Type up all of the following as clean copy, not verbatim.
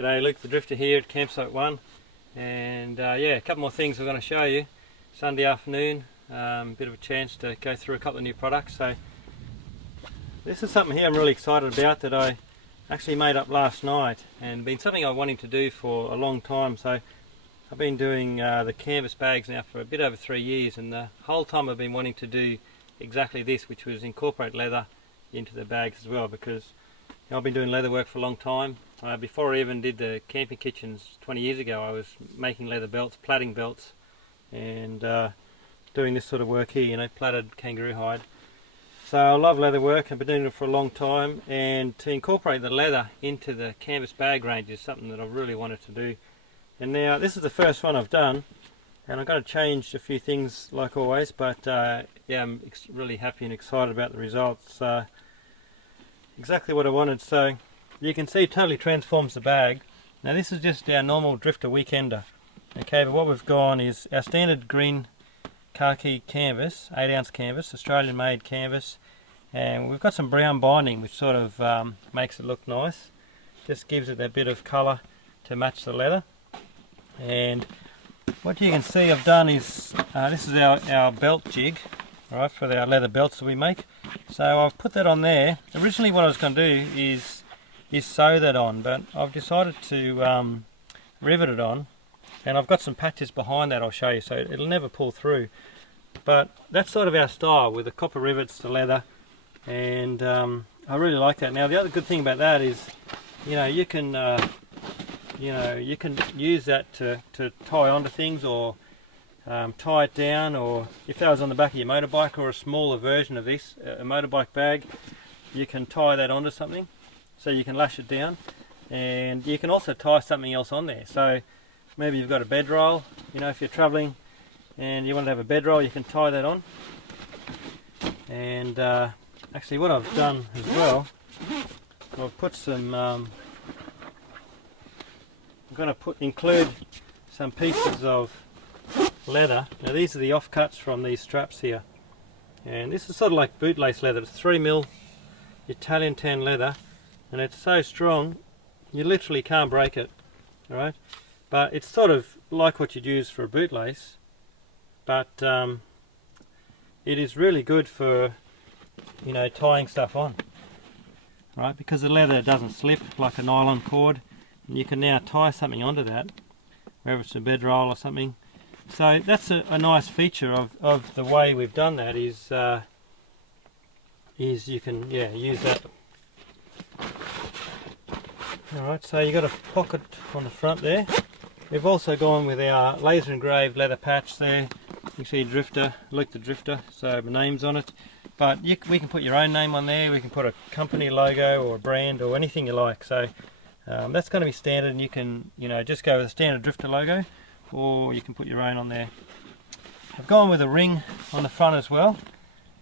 G'day, Luke the Drifter here at Campsite 1, and yeah, a couple more things we're going to show you. Sunday afternoon, bit of a chance to go through a couple of new products. So this is something here I'm really excited about that I actually made up last night, and been something I've wanting to do for a long time. So I've been doing the canvas bags now for a bit over 3 years, and the whole time I've been wanting to do exactly this, which was incorporate leather into the bags as well, because I've been doing leather work for a long time. Before I even did the camping kitchens 20 years ago, I was making leather belts, plaiting belts, and doing this sort of work here, you know, plaited kangaroo hide. So I love leather work. I've been doing it for a long time, and to incorporate the leather into the canvas bag range is something that I've really wanted to do. And now this is the first one I've done, and I'm going to change a few things like always, but yeah, I'm really happy and excited about the results. Exactly what I wanted. So you can see it totally transforms the bag. Now this is just our normal Drifta weekender. Okay, but what we've gone is our standard green khaki canvas, 8-ounce canvas, Australian made canvas, and we've got some brown binding which sort of makes it look nice. Just gives it that bit of colour to match the leather. And what you can see I've done is, this is our belt jig, right, for our leather belts that we make. So I've put that on there. Originally what I was going to do is sew that on, but I've decided to rivet it on, and I've got some patches behind that I'll show you, so it'll never pull through. But that's sort of our style, with the copper rivets, the leather, and I really like that. Now the other good thing about that is, you can use that to tie onto things, or tie it down, or if that was on the back of your motorbike, or a smaller version of this, a motorbike bag, you can tie that onto something, so you can lash it down. And you can also tie something else on there. So maybe you've got a bedroll, if you're travelling and you want to have a bedroll, you can tie that on. And actually what I've done as well, I've put some I'm going to include some pieces of leather. Now these are the offcuts from these straps here, and this is sort of like bootlace leather. It's 3mm Italian tan leather, and it's so strong you literally can't break it. Alright, but it's sort of like what you'd use for a bootlace, but it is really good for tying stuff on, right? Because the leather doesn't slip like a nylon cord, and you can now tie something onto that, whether it's a bedroll or something. So that's a nice feature of the way we've done that, is you can use that. Alright, so you've got a pocket on the front there. We've also gone with our laser engraved leather patch there. You can see Drifta, Luke the Drifter, so my name's on it. But we can put your own name on there, we can put a company logo or a brand or anything you like. So that's going to be standard, and you can just go with a standard Drifta logo, or you can put your own on there. I've gone with a ring on the front as well,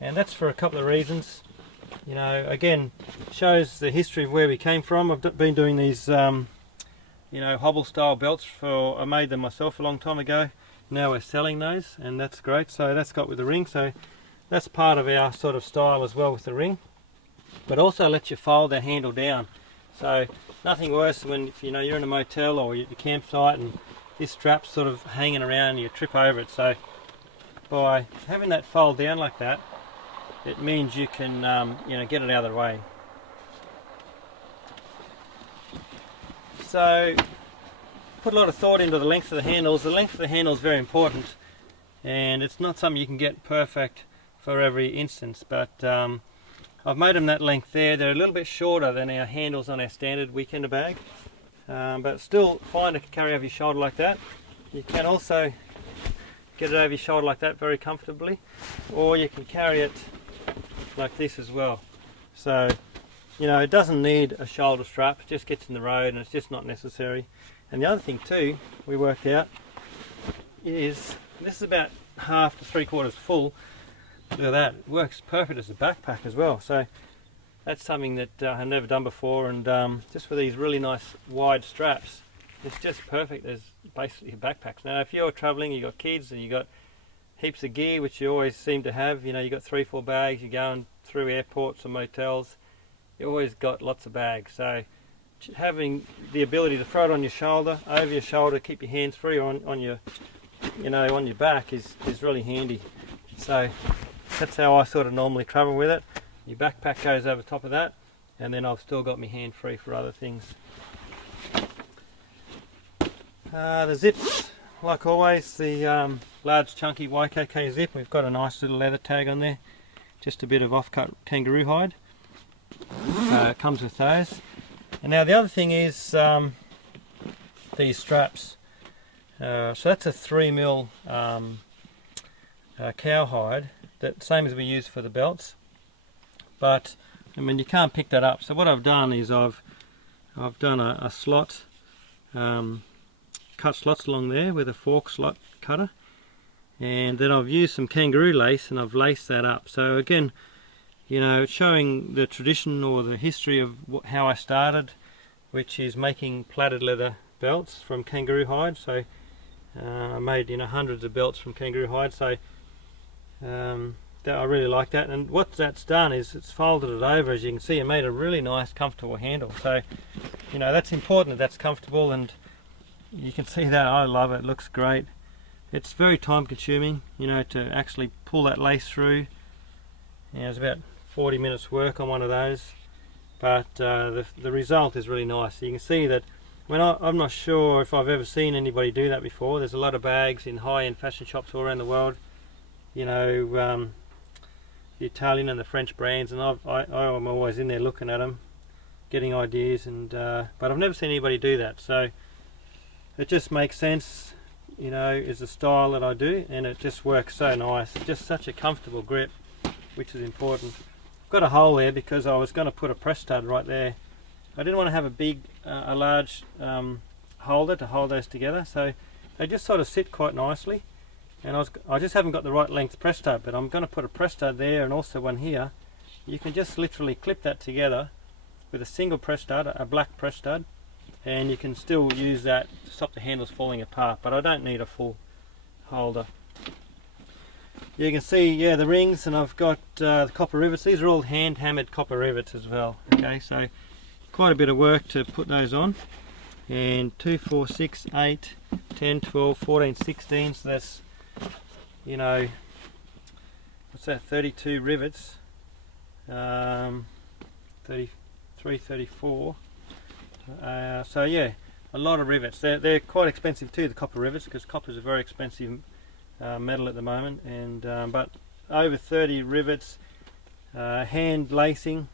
and that's for a couple of reasons. Again, shows the history of where we came from. I've been doing these hobble style belts I made them myself a long time ago. Now we're selling those, and that's great. So that's got with the ring, so that's part of our sort of style as well with the ring. But also lets you fold the handle down. So nothing worse when you're in a motel or you're at the campsite and this strap's sort of hanging around and you trip over it. So by having that fold down like that, it means you can get it out of the way. So put a lot of thought into the length of the handles. The length of the handle is very important, and it's not something you can get perfect for every instance, but I've made them that length there. They're a little bit shorter than our handles on our standard weekender bag, but still fine to carry over your shoulder like that. You can also get it over your shoulder like that very comfortably, or you can carry it like this as well. So it doesn't need a shoulder strap, it just gets in the road and it's just not necessary. And the other thing too we worked out is this is about half to 3/4 full. Look at that, it works perfect as a backpack as well. So that's something that I've never done before, and just with these really nice wide straps, it's just perfect as basically backpacks. Now if you're travelling, you've got kids and you've got heaps of gear, which you always seem to have, you've got 3-4 bags, you're going through airports or motels, you always got lots of bags. So having the ability to throw it on your shoulder, over your shoulder, keep your hands free, or on your, on your back is really handy. So that's how I sort of normally travel with it. Your backpack goes over top of that, and then I've still got my hand free for other things. The zips, like always, the large chunky YKK zip. We've got a nice little leather tag on there, just a bit of off-cut kangaroo hide. It comes with those. And now the other thing is these straps. So that's a 3mm cowhide, that same as we use for the belts. But I mean, you can't pick that up. So what I've done is I've done a slot, cut slots along there with a fork slot cutter, and then I've used some kangaroo lace and I've laced that up. So again, it's showing the tradition or the history of how I started, which is making plaited leather belts from kangaroo hide. So I made hundreds of belts from kangaroo hide. So I really like that, and what that's done is it's folded it over, as you can see, and made a really nice comfortable handle. So that's important, that's comfortable, and you can see that. I love it, it looks great. It's very time consuming, to actually pull that lace through. It's about 40 minutes work on one of those, but the result is really nice. You can see that I'm not sure if I've ever seen anybody do that before. There's a lot of bags in high-end fashion shops all around the world, the Italian and the French brands, and I'm always in there looking at them, getting ideas, and but I've never seen anybody do that. So it just makes sense, is the style that I do, and it just works so nice. Just such a comfortable grip, which is important. I've got a hole there because I was going to put a press stud right there. I didn't want to have a large holder to hold those together, so they just sort of sit quite nicely. And I just haven't got the right length press stud, but I'm going to put a press stud there and also one here. You can just literally clip that together with a single press stud, a black press stud, and you can still use that to stop the handles falling apart, but I don't need a full holder. You can see, the rings, and I've got the copper rivets. These are all hand hammered copper rivets as well. Okay, so quite a bit of work to put those on. And 2, 4, 6, 8, 10, 12, 14, 16, so that's, what's that, 32 rivets, 33, 34, so yeah, a lot of rivets. They're quite expensive too, the copper rivets, because copper is a very expensive metal at the moment, and but over 30 rivets, hand lacing,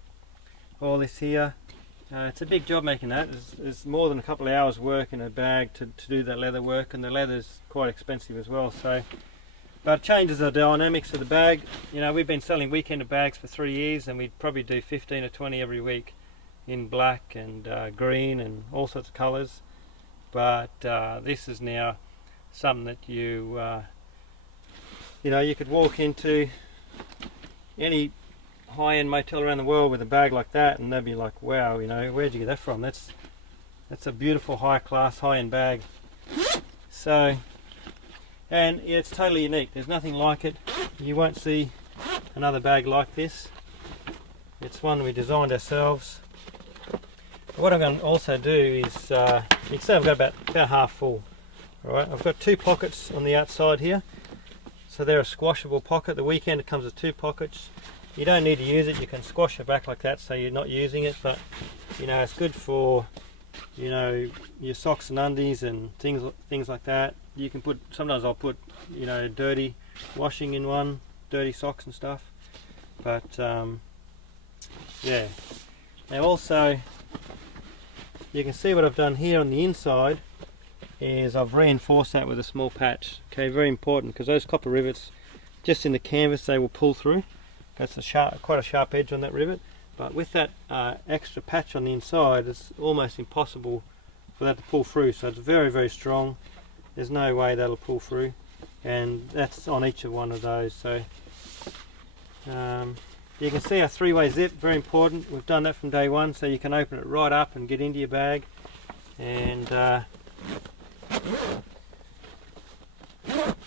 all this here. It's a big job making that. It's more than a couple of hours work in a bag to do that leather work, and the leather's quite expensive as well. So, but it changes the dynamics of the bag. We've been selling weekender bags for 3 years, and we'd probably do 15 or 20 every week in black and green and all sorts of colours. But this is now something that you could walk into any high-end motel around the world with a bag like that, and they'd be like, wow, where'd you get that from? That's a beautiful high-class, high-end bag. So, and it's totally unique. There's nothing like it. You won't see another bag like this. It's one we designed ourselves. What I'm going to also do is, you can see I've got about half full. Alright, I've got 2 pockets on the outside here. So they're a squashable pocket. The Weekender comes with 2 pockets. You don't need to use it, you can squash it back like that so you're not using it, but it's good for your socks and undies and things like that. You can put, sometimes I'll put dirty washing in one, dirty socks and stuff. But yeah. Now also, you can see what I've done here on the inside is I've reinforced that with a small patch. Okay, very important, because those copper rivets, just in the canvas, they will pull through. That's quite a sharp edge on that rivet, but with that extra patch on the inside, it's almost impossible for that to pull through. So it's very, very strong. There's no way that'll pull through, and that's on each of one of those. So you can see our 3-way zip, very important. We've done that from day one, so you can open it right up and get into your bag. And now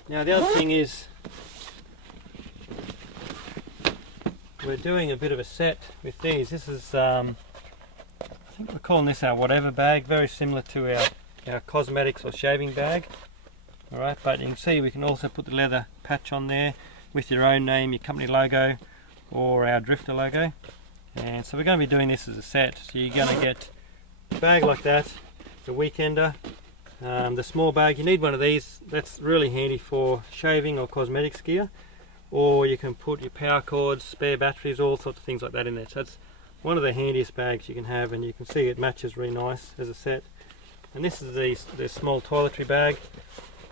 the other thing is, we're doing a bit of a set with these. This is think we're calling this our whatever bag, very similar to our cosmetics or shaving bag. Alright, but you can see we can also put the leather patch on there with your own name, your company logo, or our Drifta logo. And so we're going to be doing this as a set. So you're going to get a bag like that, the weekender, the small bag. You need one of these. That's really handy for shaving or cosmetics gear. Or you can put your power cords, spare batteries, all sorts of things like that in there. So it's one of the handiest bags you can have, and you can see it matches really nice as a set. And this is the small toiletry bag.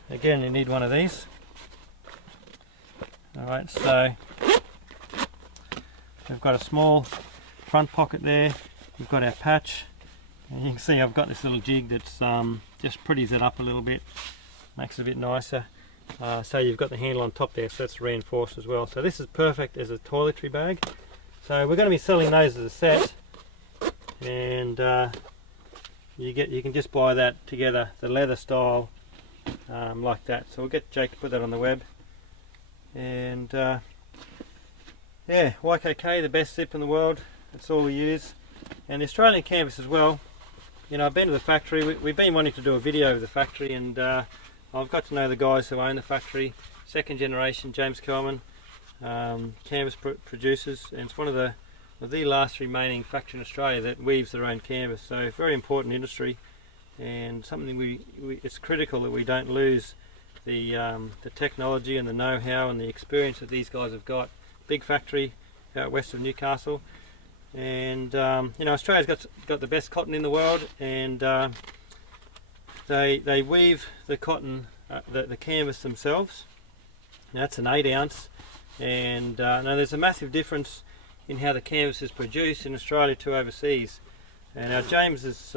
Again, you need one of these. Alright, so we've got a small front pocket there. We've got our patch, and you can see I've got this little jig that's just pretties it up a little bit, makes it a bit nicer. So you've got the handle on top there, so that's reinforced as well. So this is perfect as a toiletry bag. So we're going to be selling those as a set, and you can just buy that together, the leather style, like that. So we'll get Jake to put that on the web. And yeah, YKK, the best zip in the world. That's all we use. And the Australian canvas as well. You know, I've been to the factory. We've been wanting to do a video of the factory, and I've got to know the guys who own the factory. Second generation, James Kelman, canvas producers, and it's one of the last remaining factory in Australia that weaves their own canvas. So very important industry, and something it's critical that we don't lose the technology and the know-how and the experience that these guys have got. Big factory out west of Newcastle, and you know, Australia's got the best cotton in the world, and they weave the cotton, the canvas themselves. Now, that's an 8 ounce, and now there's a massive difference in how the canvas is produced in Australia to overseas. And now James is,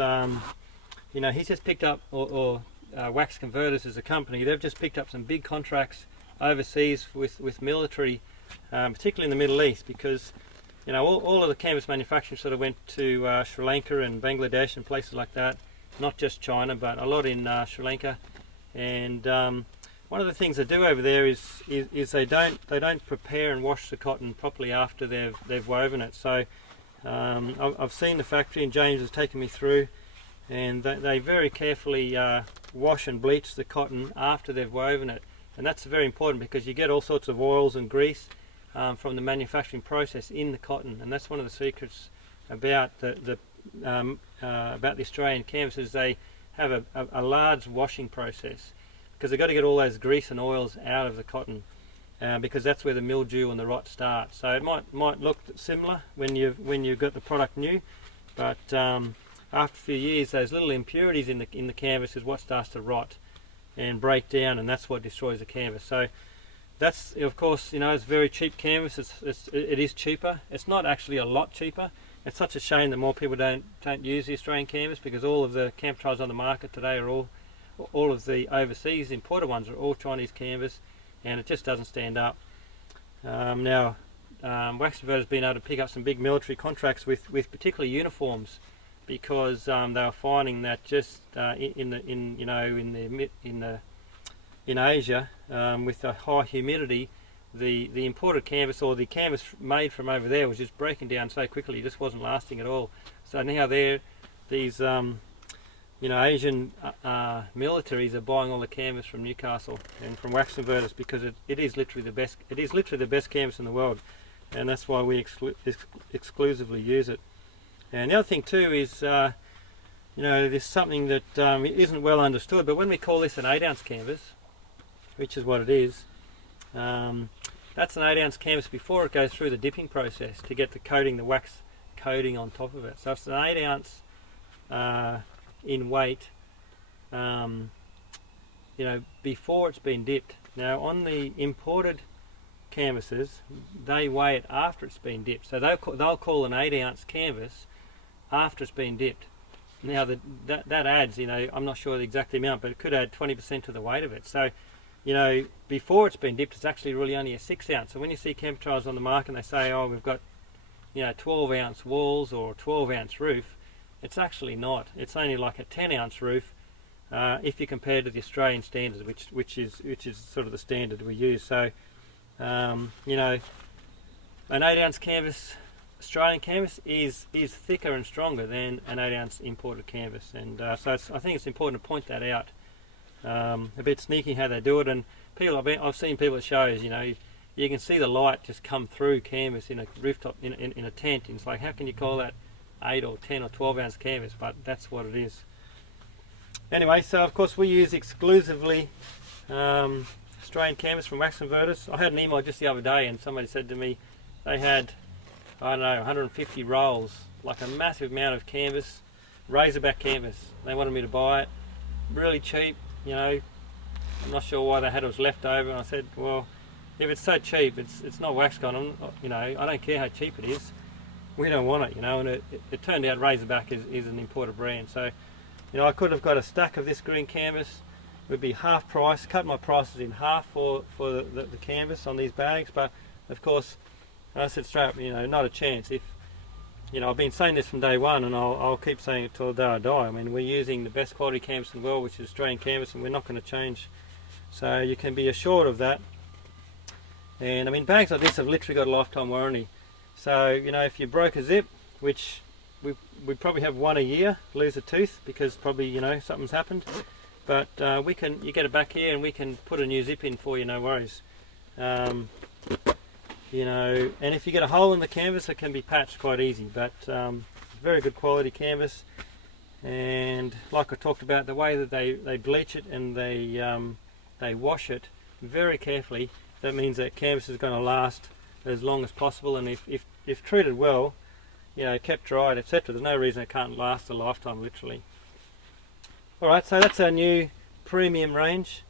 you know, he's just picked up, or Wax Converters as a company, they've just picked up some big contracts overseas with military, particularly in the Middle East, because you know all of the canvas manufacturing sort of went to Sri Lanka and Bangladesh and places like that, not just China, but a lot in Sri Lanka. And one of the things they do over there is they don't prepare and wash the cotton properly after they've woven it. So I've seen the factory, and James has taken me through, and they very carefully wash and bleach the cotton after they've woven it. And that's very important, because you get all sorts of oils and grease from the manufacturing process in the cotton, and that's one of the secrets about the Australian canvases. They have a large washing process, because they've got to get all those grease and oils out of the cotton, because that's where the mildew and the rot starts. So it might look similar when you've got the product new, but after a few years, those little impurities in the canvas is what starts to rot and break down, and that's what destroys the canvas. So that's, of course, you know, it's very cheap canvas. It is cheaper. It's not actually a lot cheaper. It's such a shame that more people don't use the Australian canvas, because all of the camp trials on the market today are all of the overseas imported ones are all Chinese canvas, and it just doesn't stand up. Now, Wax Converter's been able to pick up some big military contracts with particularly uniforms, because they were finding that just in Asia, with the high humidity, the imported canvas, or the canvas made from over there, was just breaking down so quickly, it just wasn't lasting at all. So now these you know, Asian militaries are buying all the canvas from Newcastle and from Wax Converters, because it is literally the best. It is literally the best canvas in the world, and that's why we exclusively use it. And the other thing too is, you know, there's something that isn't well understood. But when we call this an 8 ounce canvas, which is what it is, that's an 8 ounce canvas before it goes through the dipping process to get the coating, the wax coating on top of it. So it's an 8 ounce in weight, you know, before it's been dipped. Now, on the imported canvases, they weigh it after it's been dipped. So they'll call an 8 ounce canvas after it's been dipped. Now that adds, you know, I'm not sure the exact amount, but it could add 20% to the weight of it. So, you know, before it's been dipped, it's actually really only a 6 ounce. So when you see camp trials on the market and they say, oh, we've got, you know, 12 ounce walls or 12 ounce roof, it's actually not. It's only like a 10 ounce roof if you compare to the Australian standards, which is sort of the standard we use. So, you know, an 8 ounce canvas Australian canvas is thicker and stronger than an 8-ounce imported canvas, and so I think it's important to point that out. A bit sneaky how they do it, and I've seen people at shows, you know, you can see the light just come through canvas in a rooftop in a tent, and it's like, how can you call that 8 or 10 or 12-ounce canvas? But that's what it is. Anyway, so of course we use exclusively Australian canvas from Wax Converters. I had an email just the other day, and somebody said to me they had, I don't know, 150 rolls, like a massive amount of canvas, razorback canvas. They wanted me to buy it, really cheap, you know. I'm not sure why they had it was left over, and I said, well, if it's so cheap, it's not Waxcon, you know, I don't care how cheap it is, we don't want it, you know. And it turned out Razorback is an imported brand, so, you know, I could have got a stack of this green canvas. It would be half price, cut my prices in half for the canvas on these bags, but of course, I said straight up, you know, not a chance. If, you know, I've been saying this from day one, and I'll keep saying it till the day I die. I mean, we're using the best quality canvas in the world, which is Australian canvas, and we're not going to change. So you can be assured of that. And I mean, bags like this have literally got a lifetime warranty. So, you know, if you broke a zip, which we probably have one a year, lose a tooth because probably, you know, something's happened. But you get it back here and we can put a new zip in for you, no worries. You know, and if you get a hole in the canvas, it can be patched quite easy. But very good quality canvas. And like I talked about, the way that they bleach it and they wash it very carefully, that means that canvas is going to last as long as possible. And if treated well, you know, kept dried, etc., there's no reason it can't last a lifetime, literally. Alright, so that's our new premium range,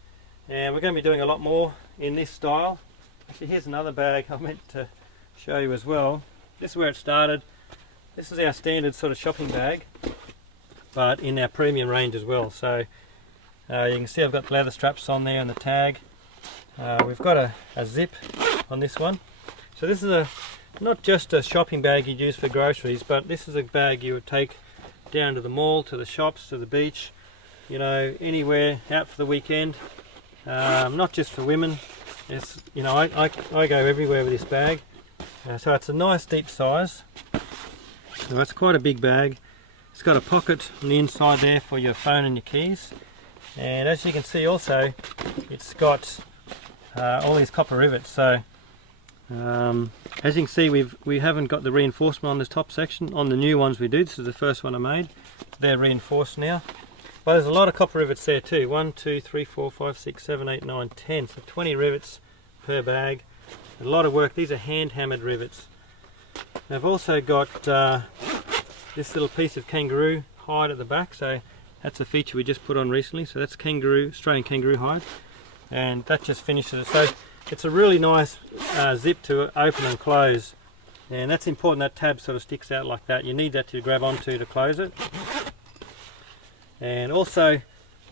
and we're going to be doing a lot more in this style. Actually, here's another bag I meant to show you as well. This is where it started. This is our standard sort of shopping bag, but in our premium range as well. So you can see I've got leather straps on there and the tag. We've got a zip on this one. So this is not just a shopping bag you'd use for groceries, but this is a bag you would take down to the mall, to the shops, to the beach, you know, anywhere out for the weekend. Not just for women. It's, you know, I go everywhere with this bag. So it's a nice deep size. So it's quite a big bag. It's got a pocket on the inside there for your phone and your keys. And as you can see also, it's got all these copper rivets. So as you can see, we haven't got the reinforcement on this top section. On the new ones we do. This is the first one I made. They're reinforced now. But there's a lot of copper rivets there too. 1, 2, 3, 4, 5, 6, 7, 8, 9, 10. So 20 rivets per bag. A lot of work. These are hand hammered rivets. I've also got this little piece of kangaroo hide at the back. So that's a feature we just put on recently. So that's kangaroo, Australian kangaroo hide. And that just finishes it. So it's a really nice zip to open and close. And that's important, that tab sort of sticks out like that. You need that to grab onto to close it. And also,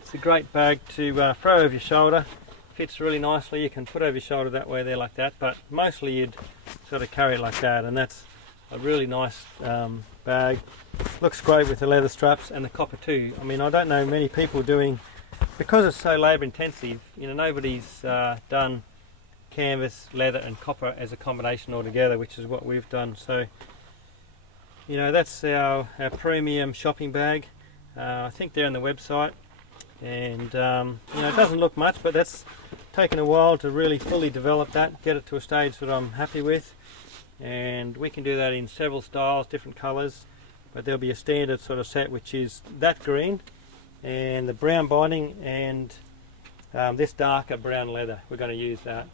it's a great bag to throw over your shoulder. Fits really nicely. You can put over your shoulder that way there like that, but mostly you'd sort of carry it like that, and that's a really nice bag. Looks great with the leather straps and the copper too. I mean, I don't know many people doing, because it's so labour intensive, you know, nobody's done canvas, leather and copper as a combination altogether, which is what we've done. So, you know, that's our premium shopping bag. I think they're on the website, and you know, it doesn't look much, but that's taken a while to really fully develop that, get it to a stage that I'm happy with. And we can do that in several styles, different colours, but there'll be a standard sort of set, which is that green and the brown binding and this darker brown leather. We're going to use that.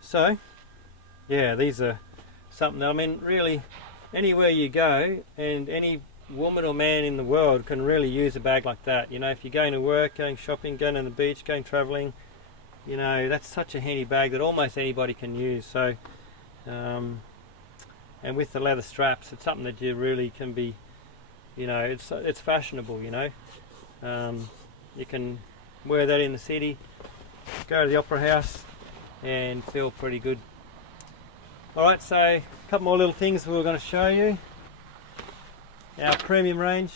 So yeah, these are something that, I mean, really anywhere you go, and any woman or man in the world can really use a bag like that. You know, if you're going to work, going shopping, going to the beach, going travelling, you know, that's such a handy bag that almost anybody can use. So and with the leather straps, it's something that you really can be, you know, it's fashionable, you know. You can wear that in the city, go to the opera house and feel pretty good. Alright, so a couple more little things we were going to show you. Our premium range.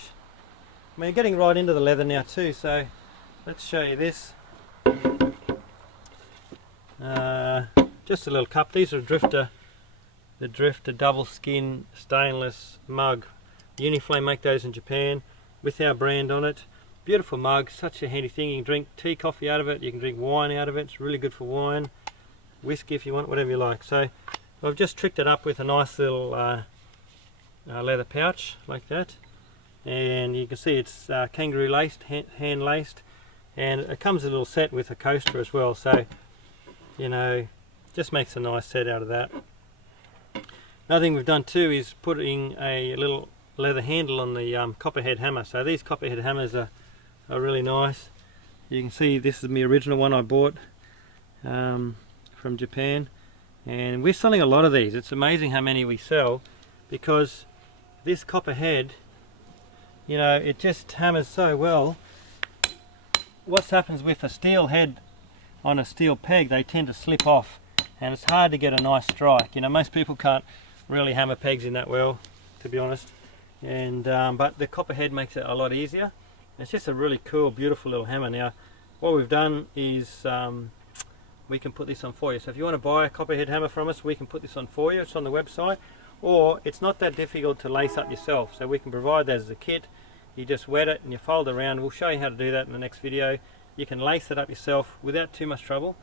I mean, getting right into the leather now too, so let's show you this. Just a little cup. These are Drifta the Drifta double skin stainless mug. Uniflame make those in Japan with our brand on it. Beautiful mug, such a handy thing. You can drink tea, coffee out of it, you can drink wine out of it. It's really good for wine, whiskey if you want, whatever you like. So I've just tricked it up with a nice little leather pouch like that, and you can see it's kangaroo laced, hand laced, and it comes a little set with a coaster as well, so you know, just makes a nice set out of that. Another thing we've done too is putting a little leather handle on the Copperhead hammer. So these Copperhead hammers are really nice. You can see this is my original one I bought from Japan, and we're selling a lot of these. It's amazing how many we sell, because this Copperhead, you know, it just hammers so well. What happens with a steel head on a steel peg, they tend to slip off, and it's hard to get a nice strike. You know, most people can't really hammer pegs in that well, to be honest, and but the Copperhead makes it a lot easier. It's just a really cool, beautiful little hammer. Now what we've done is we can put this on for you. So if you want to buy a Copperhead hammer from us, we can put this on for you. It's on the website, or it's not that difficult to lace up yourself, so we can provide that as a kit. You just wet it and you fold it around. We'll show you how to do that in the next video. You can lace it up yourself without too much trouble,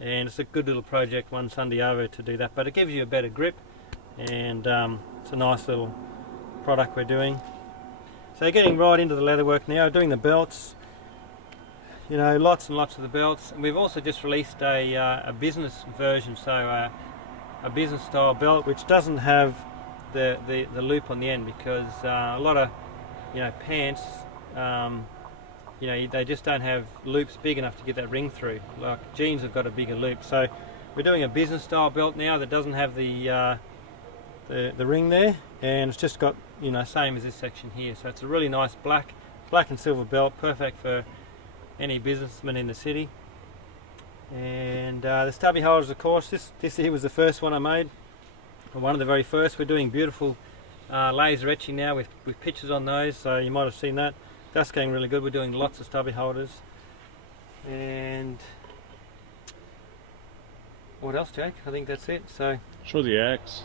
and it's a good little project one Sunday over to do that, but it gives you a better grip, and it's a nice little product we're doing. So getting right into the leather work now, doing the belts, you know, lots and lots of the belts. And we've also just released a business version, so a business style belt which doesn't have the loop on the end, because a lot of, you know, pants, you know, they just don't have loops big enough to get that ring through. Like jeans have got a bigger loop, so we're doing a business style belt now that doesn't have the ring there, and it's just got, you know, same as this section here. So it's a really nice black and silver belt, perfect for any businessman in the city. And the stubby holders, of course, this here was the first one I made, one of the very first. We're doing beautiful laser etching now with pictures on those, so you might have seen that. That's going really good. We're doing lots of stubby holders. And what else, Jake? I think that's it. So show the axe.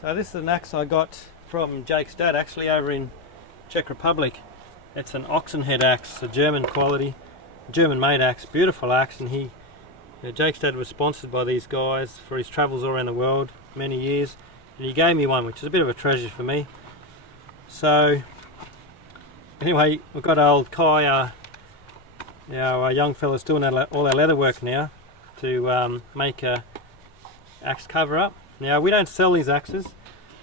So this is an axe I got from Jake's dad, actually, over in Czech Republic. It's an oxen head axe, a German quality, German made axe, beautiful axe. And Jake's dad was sponsored by these guys for his travels all around the world many years, and he gave me one, which is a bit of a treasure for me. So anyway, we've got old Kai, our young fella's doing all our leather work now to make a axe cover up. Now we don't sell these axes.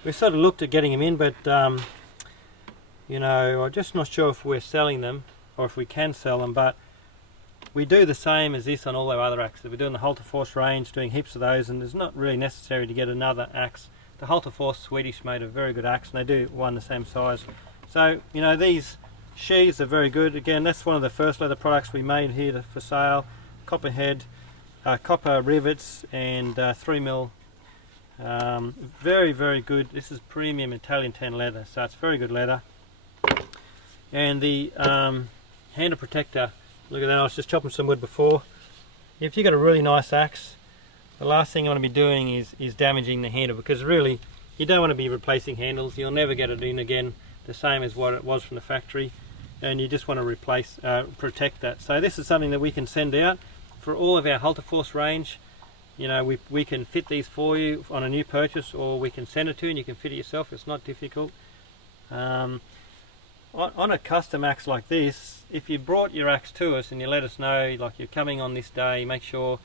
We've sort of looked at getting them in, but you know, I'm just not sure if we're selling them or if we can sell them. But we do the same as this on all our other axes. We're doing the Hultafors range, doing heaps of those, and it's not really necessary to get another axe. The Hultafors Swedish made a very good axe, and they do one the same size. So you know, these sheaths are very good. Again, that's one of the first leather products we made here for sale. Copperhead, copper rivets, and 3mm. Very, very good. This is premium Italian tan leather, so it's very good leather. And the handle protector, look at that. I was just chopping some wood before. If you've got a really nice axe, the last thing you want to be doing is damaging the handle, because really you don't want to be replacing handles. You'll never get it in again the same as what it was from the factory, and you just want to replace, protect that. So this is something that we can send out for all of our Hultafors range. You know, we can fit these for you on a new purchase, or we can send it to you and you can fit it yourself. It's not difficult. On a custom axe like this, if you brought your axe to us and you let us know, like you're coming on this day, make sure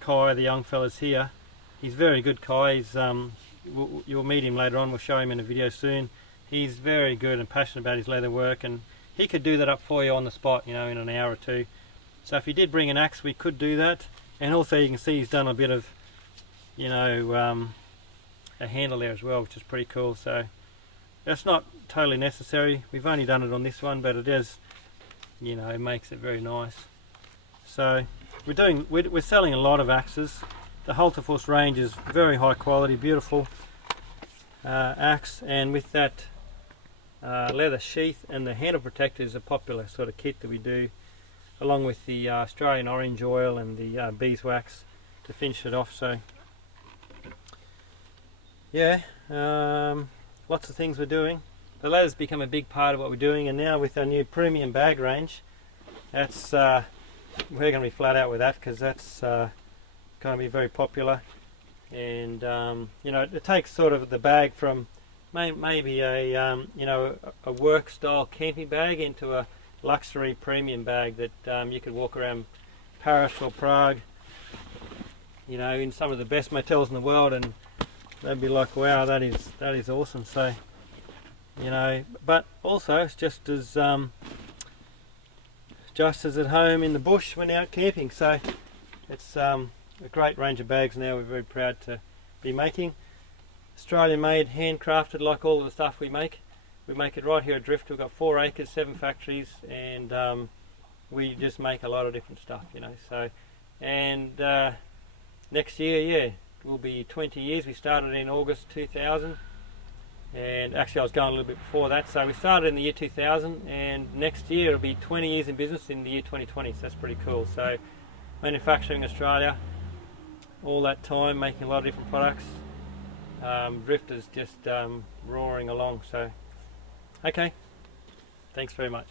Kai, the young fella's here. He's very good, Kai. He's, you'll meet him later on. We'll show him in a video soon. He's very good and passionate about his leather work, and he could do that up for you on the spot, you know, in an hour or two. So if you did bring an axe, we could do that. And also you can see he's done a bit of, you know, a handle there as well, which is pretty cool. So that's not totally necessary. We've only done it on this one, but it is, you know, it makes it very nice. So we're selling a lot of axes. The Hultafors range is very high quality, beautiful axe, and with that leather sheath and the handle protector is a popular sort of kit that we do, along with the Australian orange oil and the beeswax to finish it off. So yeah, lots of things we're doing. The leather's become a big part of what we're doing, and now with our new premium bag range, that's we're going to be flat out with that, because that's going to be very popular. And you know, it takes sort of the bag from maybe a you know, a work style camping bag into a luxury premium bag that you could walk around Paris or Prague, you know, in some of the best motels in the world, and they'd be like, wow, that is awesome. So, you know, but also it's just as at home in the bush when out camping. So it's a great range of bags now we're very proud to be making. Australian made, handcrafted, like all of the stuff we make. We make it right here at Drifta. We've got 4 acres, 7 factories, and we just make a lot of different stuff, you know. So, and next year, yeah, will be 20 years. We started in August 2000, and actually I was going a little bit before that. So we started in the year 2000, and next year it'll be 20 years in business in the year 2020. So that's pretty cool. So manufacturing Australia, all that time, making a lot of different products. Drifta's just roaring along. So, okay, thanks very much.